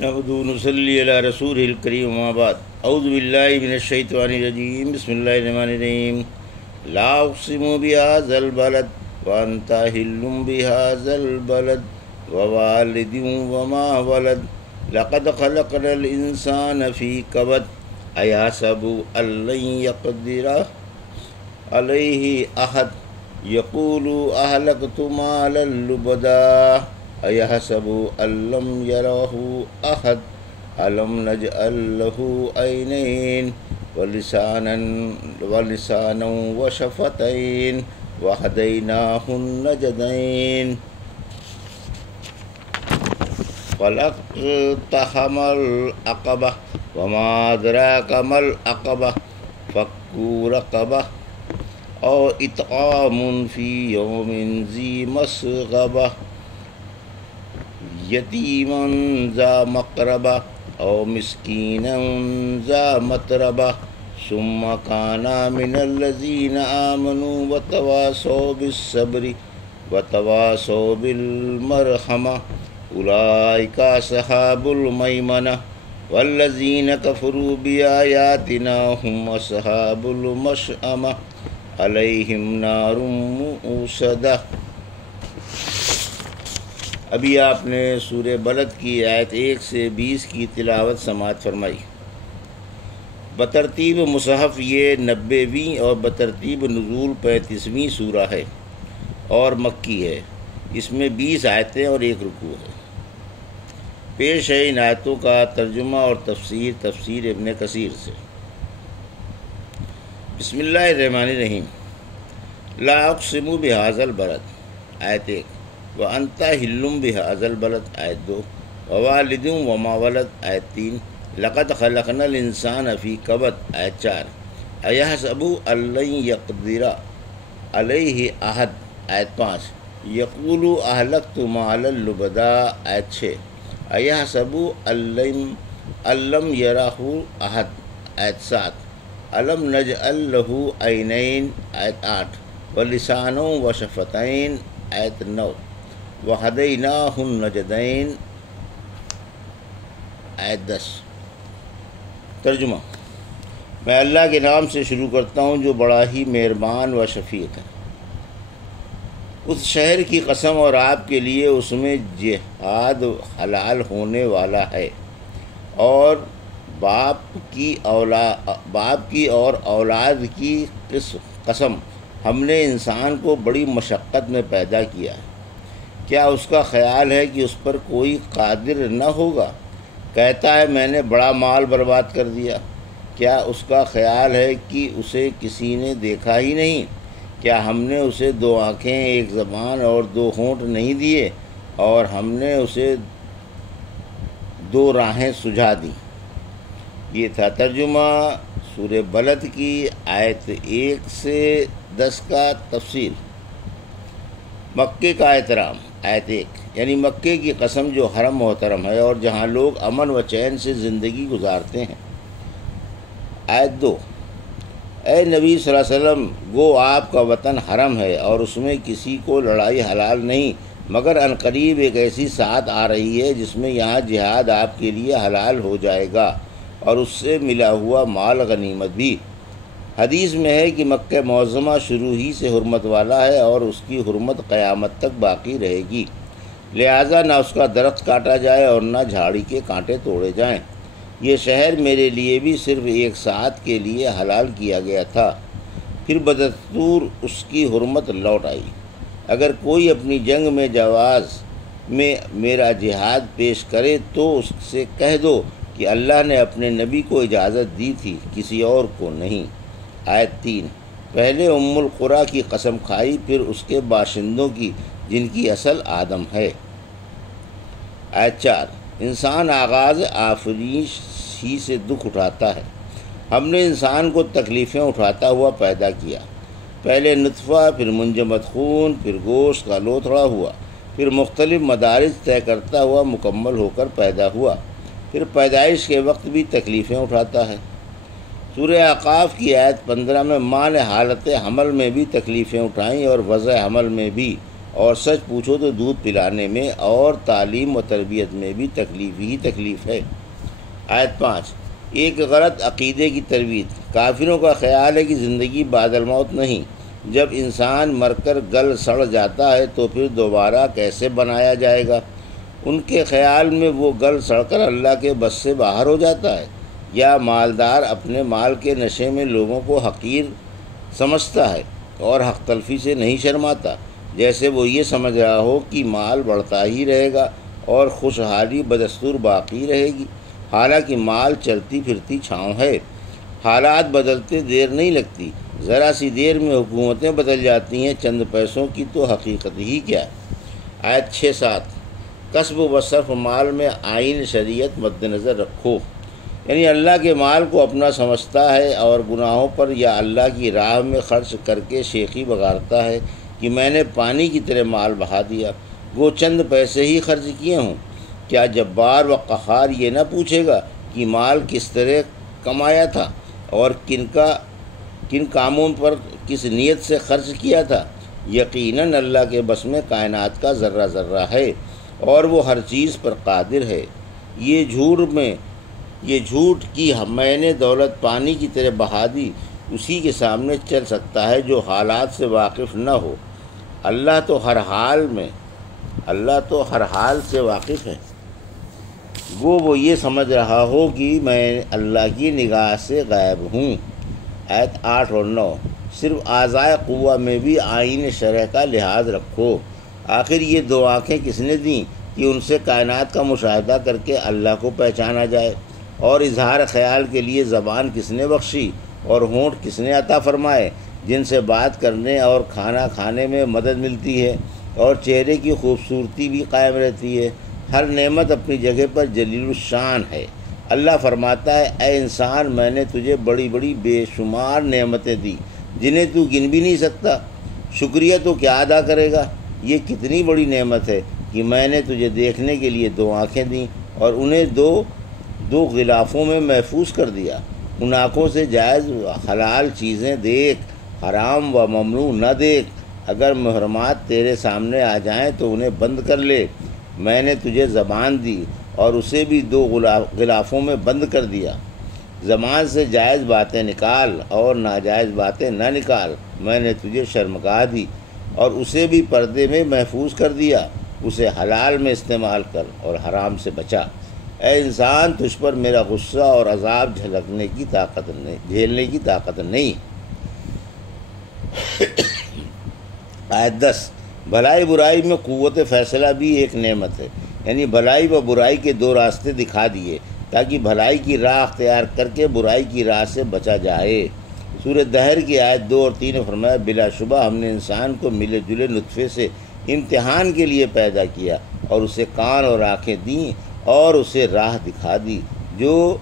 نحمدہ و نصلی علی رسولہ الکریم اما بعد اعوذ باللہ من الشیطان الرجیم بسم اللہ الرحمن الرحیم لا اقسم بہذا البلد وانت حل بہذا البلد ووالد وما ولد لقد خلقنا الانسان فی کبد ایحسب ان لن یقدر علیہ احد یقول اہلکت مالا لبدا ایحسب ان لم یرہ احد الم نجعل لہ عینین ولسانا وشفتین وہدیناہ النجدین فلاقتحم العقبہ وما ادراک ما العقبہ فک رقبہ او اطعام فی یوم ذی مسغبہ یتیما ذا مقربہ او مسکینا ذا متربہ ثم کان من الذین آمنوا وتواصوا بالصبر وتواصوا بالمرحمہ اولئک اصحاب المیمنہ والذین کفروا بآیاتنا هم اصحاب المشأمہ علیہم نار مؤصدہ۔ ابھی آپ نے سورہ بلد کی آیت 1 سے 20 کی تلاوت سماعت فرمائی۔ بترتیب مصحف یہ 90ویں اور بترتیب نزول 35ویں سورہ ہے اور مکی ہے۔ اس میں 20 آیتیں اور 1 رکوع ہے۔ پیش ہے ان آیتوں کا ترجمہ اور تفسیر ابن کثیر سے۔ بسم اللہ الرحمن الرحیم۔ لا اقسم بہذا البلد آیت 1، وانت حل بہذا البلد آیت 2، ووالد وما ولد آیت 3، لقد خلقنا الانسان فی کبد آیت 4، ایحسب ان لن یقدر علیہ احد آیت 5، یقول اہلکت مالا لبدا آیت 6، ایحسب ان لم یرہ احد آیت 7، الم نجعل لہ عینین آیت 8، ولسانا وشفتین آیت 9، وہدیناہ النجدین آیت 10۔ ترجمہ۔ میں اللہ کے نام سے شروع کرتا ہوں جو بڑا ہی مہربان و شفیق ہے۔ اس شہر کی قسم اور آپ کے لیے اس میں جہاد حلال ہونے والا ہے، اور باپ کی اور اولاد کی قسم، ہم نے انسان کو بڑی مشقت میں پیدا کیا ہے۔ کیا اس کا خیال ہے کہ اس پر کوئی قادر نہ ہوگا؟ کہتا ہے میں نے بڑا مال برباد کر دیا۔ کیا اس کا خیال ہے کہ اسے کسی نے دیکھا ہی نہیں؟ کیا ہم نے اسے 2 آنکھیں، 1 زبان اور 2 ہونٹ نہیں دیے، اور ہم نے اسے 2 راہیں سجھا دیں؟ یہ تھا ترجمہ سورہ بلد کی آیت 1 سے 10 کا تفصیل۔ مکے کا احترام آیت 1، یعنی مکے کی قسم جو حرم محترم ہے اور جہاں لوگ امن و چین سے زندگی گزارتے ہیں۔ آیت 2، اے نبی صلی اللہ علیہ وسلم، گو آپ کا وطن حرم ہے اور اس میں کسی کو لڑائی حلال نہیں، مگر عنقریب ایک ایسی ساعت آ رہی ہے جس میں یہاں جہاد آپ کے لیے حلال ہو جائے گا اور اس سے ملا ہوا مال غنیمت بھی۔ حدیث میں ہے کہ مکہ معظمہ شروع ہی سے حرمت والا ہے اور اس کی حرمت قیامت تک باقی رہے گی، لہٰذا نہ اس کا درخت کاٹا جائے اور نہ جھاڑی کے کانٹے توڑے جائیں۔ یہ شہر میرے لیے بھی صرف 1 ساعت کے لیے حلال کیا گیا تھا، پھر بدستور اس کی حرمت لوٹ آئی۔ اگر کوئی اپنی جنگ میں جواز میں میرا جہاد پیش کرے تو اس سے کہہ دو کہ اللہ نے اپنے نبی کو اجازت دی تھی، کسی اور کو نہیں۔ آیت 3، پہلے ام القریٰ کی قسم کھائی، پھر اس کے باشندوں کی جن کی اصل آدم ہے۔ آیت 4، انسان آغاز آفرینش ہی سے دکھ اٹھاتا ہے۔ ہم نے انسان کو تکلیفیں اٹھاتا ہوا پیدا کیا، پہلے نطفہ، پھر منجمد خون، پھر گوشت کا لوتھڑا ہوا، پھر مختلف مدارج طے کرتا ہوا مکمل ہو کر پیدا ہوا، پھر پیدائش کے وقت بھی تکلیفیں اٹھاتا ہے۔ سورہ اعقاف کی آیت 15 میں ماں نے حالت حمل میں بھی تکلیفیں اٹھائیں اور وضع حمل میں بھی، اور سچ پوچھو تو دودھ پلانے میں اور تعلیم و تربیت میں بھی تکلیف ہی تکلیف ہے۔ آیت 5، ایک غلط عقیدے کی ترویج۔ کافروں کا خیال ہے کہ زندگی بعد الموت نہیں، جب انسان مر کر گل سڑ جاتا ہے تو پھر دوبارہ کیسے بنایا جائے گا؟ ان کے خیال میں وہ گل سڑ کر اللہ کے بس سے باہر ہو جاتا ہے، یا مالدار اپنے مال کے نشے میں لوگوں کو حقیر سمجھتا ہے اور حق تلفی سے نہیں شرماتا، جیسے وہ یہ سمجھ رہا ہو کہ مال بڑھتا ہی رہے گا اور خوشحالی بدستور باقی رہے گی، حالانکہ مال چلتی پھرتی چھاؤں ہے۔ حالات بدلتے دیر نہیں لگتی، ذرا سی دیر میں حکومتیں بدل جاتی ہیں، چند پیسوں کی تو حقیقت ہی کیا ہے۔ آیت 6-7، کسب و صرف مال میں آئین شریعت مد نظر رکھو، یعنی اللہ کے مال کو اپنا سمجھتا ہے اور گناہوں پر یا اللہ کی راہ میں خرچ کر کے شیخی بگاڑتا ہے کہ میں نے پانی کی طرح مال بہا دیا، وہ چند پیسے ہی خرچ کیے ہوں۔ کیا جبار و قہار یہ نہ پوچھے گا کہ مال کس طرح کمایا تھا اور کن کاموں پر کس نیت سے خرچ کیا تھا؟ یقیناً اللہ کے بس میں کائنات کا ذرہ ذرہ ہے اور وہ ہر چیز پر قادر ہے۔ یہ جھوٹ کی میں نے دولت پانی کی طرح بہا دی، اسی کے سامنے چل سکتا ہے جو حالات سے واقف نہ ہو۔ اللہ تو ہر حال سے واقف ہے، وہ یہ سمجھ رہا ہو کہ میں اللہ کی نگاہ سے غائب ہوں۔ آیت 8 اور 9، صرف اعضائے قوہ میں بھی آئین شرع کا لحاظ رکھو۔ آخر یہ دو آنکھیں کس نے دیں کہ ان سے کائنات کا مشاہدہ کر کے اللہ کو پہچانا جائے، اور اظہار خیال کے لیے زبان کس نے بخشی اور ہونٹ کس نے عطا فرمائے جن سے بات کرنے اور کھانا کھانے میں مدد ملتی ہے اور چہرے کی خوبصورتی بھی قائم رہتی ہے۔ ہر نعمت اپنی جگہ پر جلیل الشان ہے۔ اللہ فرماتا ہے، اے انسان، میں نے تجھے بڑی بڑی بے شمار نعمتیں دی جنہیں تو گن بھی نہیں سکتا، شکریہ تو کیا ادا کرے گا؟ یہ کتنی بڑی نعمت ہے کہ میں نے تجھے دیکھنے کے لیے دو آنکھیں دیں اور انہیں دو غلافوں میں محفوظ کر دیا۔ ان آنکھوں سے جائز و حلال چیزیں دیکھ، حرام و ممنوع نہ دیکھ۔ اگر محرمات تیرے سامنے آ جائیں تو انہیں بند کر لے۔ میں نے تجھے زبان دی اور اسے بھی دو غلافوں میں بند کر دیا۔ زبان سے جائز باتیں نکال اور ناجائز باتیں نہ نکال۔ میں نے تجھے شرمگاہ دی اور اسے بھی پردے میں محفوظ کر دیا۔ اسے حلال میں استعمال کر اور حرام سے بچا۔ اے انسان، تجھ پر میرا غصہ اور عذاب جھیلنے کی طاقت نہیں۔ آیت 10، بھلائی برائی میں قوت فیصلہ بھی ایک نعمت ہے، یعنی بھلائی و برائی کے دو راستے دکھا دیے تاکہ بھلائی کی راہ اختیار کر کے برائی کی راہ سے بچا جائے۔ سورہ دہر کی آیت 2 اور 3 نے فرمایا، بلا شبہ ہم نے انسان کو ملے جلے نطفے سے امتحان کے لیے پیدا کیا اور اسے کان اور آنکھیں دیں اور اسے راہ دکھا دی، جو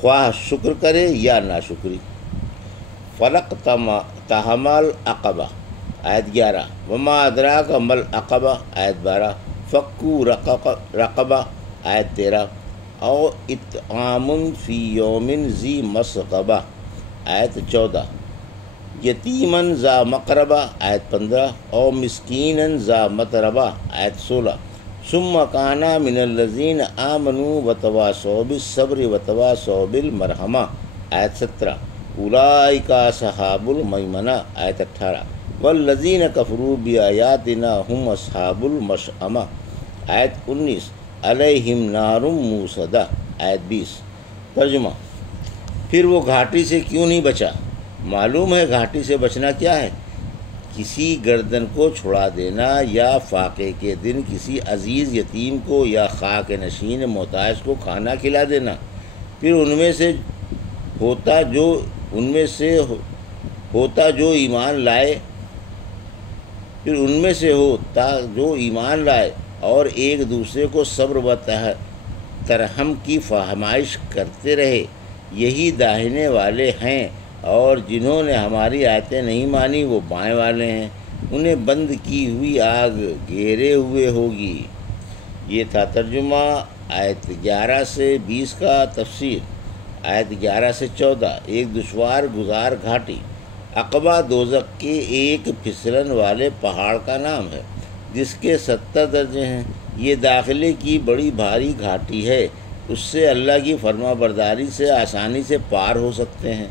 خواہ شکر کرے یا ناشکری۔ فلق تحمل عقبہ، آیت 11، وما ادراک مل عقبہ، آیت 12، فکو رقبہ، آیت 13، او اطعام فی یوم ذی مسغبہ، آیت 14، یتیمن ذا مقربہ، آیت 15، او مسکینن ذا متربہ، آیت 16، ثم کانا من الذین آمنوا وتواصوا بالصبر وتواصوا بالمرحمہ، آیت 17، اولئک اصحاب المیمنہ، آیت 18، والذین کفروا بآیاتنا هم اصحاب المشأمہ، آیت 19، علیہم نار موصدہ، آیت 20۔ ترجمہ، پھر وہ گھاٹی سے کیوں نہیں بچا؟ معلوم ہے گھاٹی سے بچنا کیا ہے؟ کسی گردن کو چھڑا دینا یا فاقے کے دن کسی عزیز یتیم کو یا خاک نشین محتاج کو کھانا کھلا دینا، پھر ان میں سے ہوتا جو ایمان لائے اور ایک دوسرے کو صبر و ترحم کی فہمائش کرتے رہے، یہی داہنے والے ہیں، اور جنہوں نے ہماری آیتیں نہیں مانی وہ بائیں والے ہیں، انہیں بند کی ہوئی آگ گھیرے ہوئے ہوگی۔ یہ تھا ترجمہ آیت 11 سے 20 کا۔ تفسیر آیت 11 سے 14، ایک دشوار گزار گھاٹی۔ عقبہ دوزخ کے ایک پھسلن والے پہاڑ کا نام ہے جس کے 70 درجے ہیں۔ یہ داخلے کی بڑی بھاری گھاٹی ہے، اس سے اللہ کی فرما برداری سے آسانی سے پار ہو سکتے ہیں۔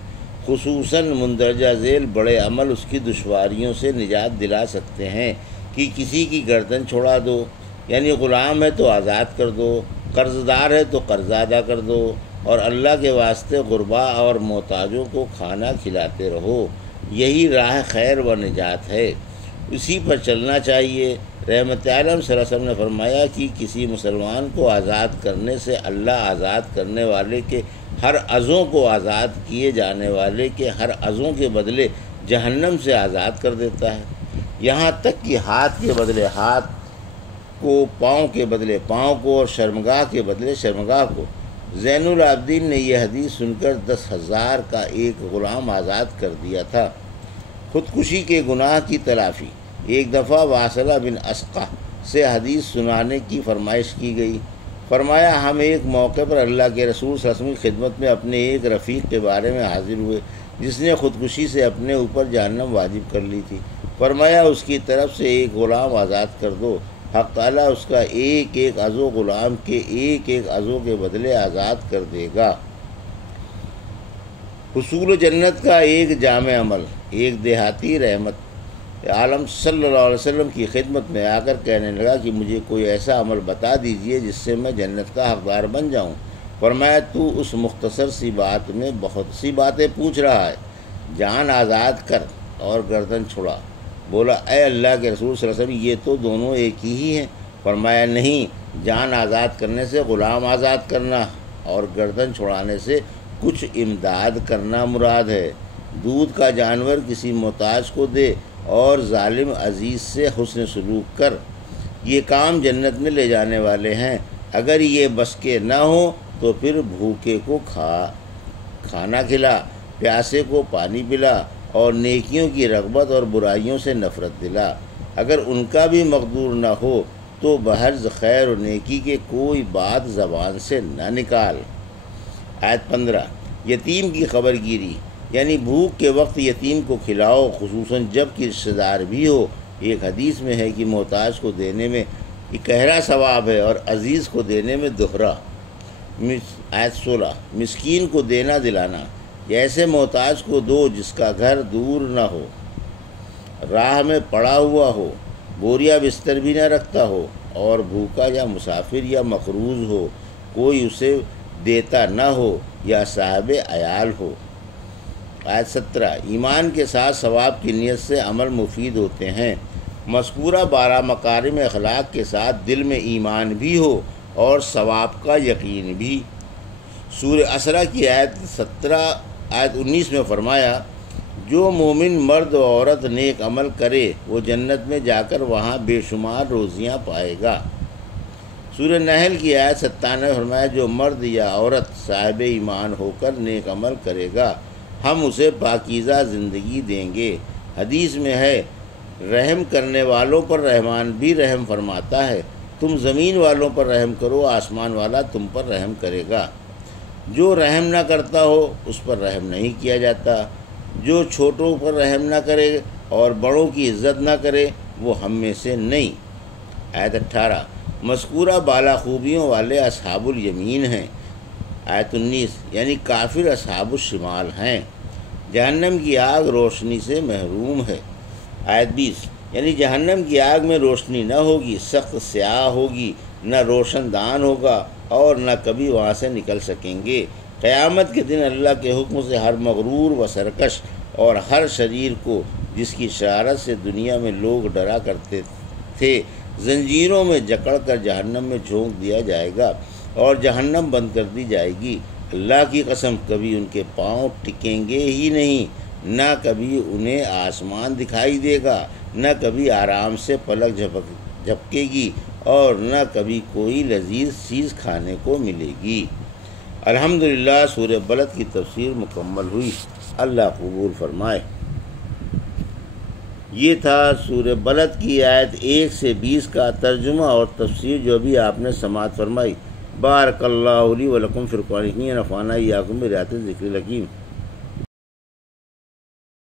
خصوصاً مندرجہ ذیل بڑے عمل اس کی دشواریوں سے نجات دلا سکتے ہیں کہ کسی کی گردن چھوڑا دو، یعنی غلام ہے تو آزاد کر دو، قرض دار ہے تو قرض ادا کر دو، اور اللہ کے واسطے غربا اور محتاجوں کو کھانا کھلاتے رہو۔ یہی راہ خیر و نجات ہے، اسی پر چلنا چاہیے۔ رحمت عالم صلی اللہ علیہ وسلم نے فرمایا کہ کسی مسلمان کو آزاد کرنے سے اللہ آزاد کرنے والے کے ہر عضو کو آزاد کیے جانے والے کے ہر عضو کے بدلے جہنم سے آزاد کر دیتا ہے، یہاں تک کہ ہاتھ کے بدلے ہاتھ کو، پاؤں کے بدلے پاؤں کو، اور شرمگاہ کے بدلے شرمگاہ کو۔ زین العابدین نے یہ حدیث سن کر 10,000 کا ایک غلام آزاد کر دیا تھا۔ خودکشی کے گناہ کی تلافی۔ ایک دفعہ واصلہ بن اسقع سے حدیث سنانے کی فرمائش کی گئی۔ فرمایا ہم ایک موقع پر اللہ کے رسول صلی اللہ علیہ وسلم کی خدمت میں اپنے ایک رفیق کے بارے میں حاضر ہوئے جس نے خودکشی سے اپنے اوپر جہنم واجب کر لی تھی۔ فرمایا اس کی طرف سے ایک غلام آزاد کر دو، حق تعالیٰ اس کا ایک ایک عضو غلام کے ایک ایک عضو کے بدلے آزاد کر دے گا۔ حصول جنت کا ایک جامع عمل۔ ایک دیہاتی رحمت عالم صلی اللہ علیہ وسلم کی خدمت میں آ کر کہنے لگا کہ مجھے کوئی ایسا عمل بتا دیجئے جس سے میں جنت کا حقدار بن جاؤں۔ فرمایا تو اس مختصر سی بات میں بہت سی باتیں پوچھ رہا ہے، جان آزاد کر اور گردن چھڑا۔ بولا اے اللہ کے رسول صلی اللہ علیہ وسلم یہ تو دونوں ایک ہی ہیں۔ فرمایا نہیں، جان آزاد کرنے سے غلام آزاد کرنا اور گردن چھڑانے سے کچھ امداد کرنا مراد ہے۔ دودھ کا جانور کسی محتاج کو دے اور ظالم عزیز سے حسن سلوک کر، یہ کام جنت میں لے جانے والے ہیں۔ اگر یہ بس کے نہ ہو تو پھر بھوکے کو کھانا کھلا، پیاسے کو پانی پلا، اور نیکیوں کی رغبت اور برائیوں سے نفرت دلا۔ اگر ان کا بھی مقدور نہ ہو تو بحرز خیر و نیکی کے کوئی بات زبان سے نہ نکال۔ آیت 15۔ یتیم کی خبر گیری، یعنی بھوک کے وقت یتیم کو کھلاؤ، خصوصاً جب کہ رشتہ دار بھی ہو۔ ایک حدیث میں ہے کہ محتاج کو دینے میں اکہرا ثواب ہے اور عزیز کو دینے میں دوہرا۔ آیت 16۔ مسکین کو دینا دلانا، ایسے محتاج کو دو جس کا گھر دور نہ ہو، راہ میں پڑا ہوا ہو، بوریا بستر بھی نہ رکھتا ہو، اور بھوکا یا مسافر یا مقروض ہو، کوئی اسے دیتا نہ ہو یا صاحب عیال ہو۔ آیت 17۔ ایمان کے ساتھ ثواب کی نیت سے عمل مفید ہوتے ہیں۔ مذکورہ 12 مکارم اخلاق کے ساتھ دل میں ایمان بھی ہو اور ثواب کا یقین بھی۔ سورہ اسرا کی آیت 19 میں فرمایا جو مومن مرد و عورت نیک عمل کرے وہ جنت میں جا کر وہاں بے شمار روزیاں پائے گا۔ سورہ نحل کی آیت 97 فرمایا جو مرد یا عورت صاحب ایمان ہو کر نیک عمل کرے گا ہم اسے پاکیزہ زندگی دیں گے۔ حدیث میں ہے رحم کرنے والوں پر رحمان بھی رحم فرماتا ہے، تم زمین والوں پر رحم کرو، آسمان والا تم پر رحم کرے گا۔ جو رحم نہ کرتا ہو اس پر رحم نہیں کیا جاتا، جو چھوٹوں پر رحم نہ کرے اور بڑوں کی عزت نہ کرے وہ ہم میں سے نہیں۔ آیت 18۔ مذکورہ بالا خوبیوں والے اصحاب الیمین ہیں۔ آیت 19۔ یعنی کافر اصحاب الشمال ہیں۔ جہنم کی آگ روشنی سے محروم ہے۔ آیت 20۔ یعنی جہنم کی آگ میں روشنی نہ ہوگی، سخت سیاہ ہوگی، نہ روشن دان ہوگا اور نہ کبھی وہاں سے نکل سکیں گے۔ قیامت کے دن اللہ کے حکم سے ہر مغرور و سرکش اور ہر شریر کو جس کی شرارت سے دنیا میں لوگ ڈرا کرتے تھے زنجیروں میں جکڑ کر جہنم میں جھونک دیا جائے گا اور جہنم بند کر دی جائے گی۔ اللہ کی قسم کبھی ان کے پاؤں ٹکیں گے ہی نہیں، نہ کبھی انہیں آسمان دکھائی دے گا، نہ کبھی آرام سے پلک جھپکے گی اور نہ کبھی کوئی لذیذ چیز کھانے کو ملے گی۔ الحمدللہ سورہ بلد کی تفسیر مکمل ہوئی، اللہ قبول فرمائے۔ یہ تھا سورہ بلد کی آیت 1 سے 20 کا ترجمہ اور تفسیر جو بھی آپ نے سماعت فرمائی۔ بارک اللہ لی و لکم فی القرآن، نفعنا ایاکم بآیات الذکر الحکیم۔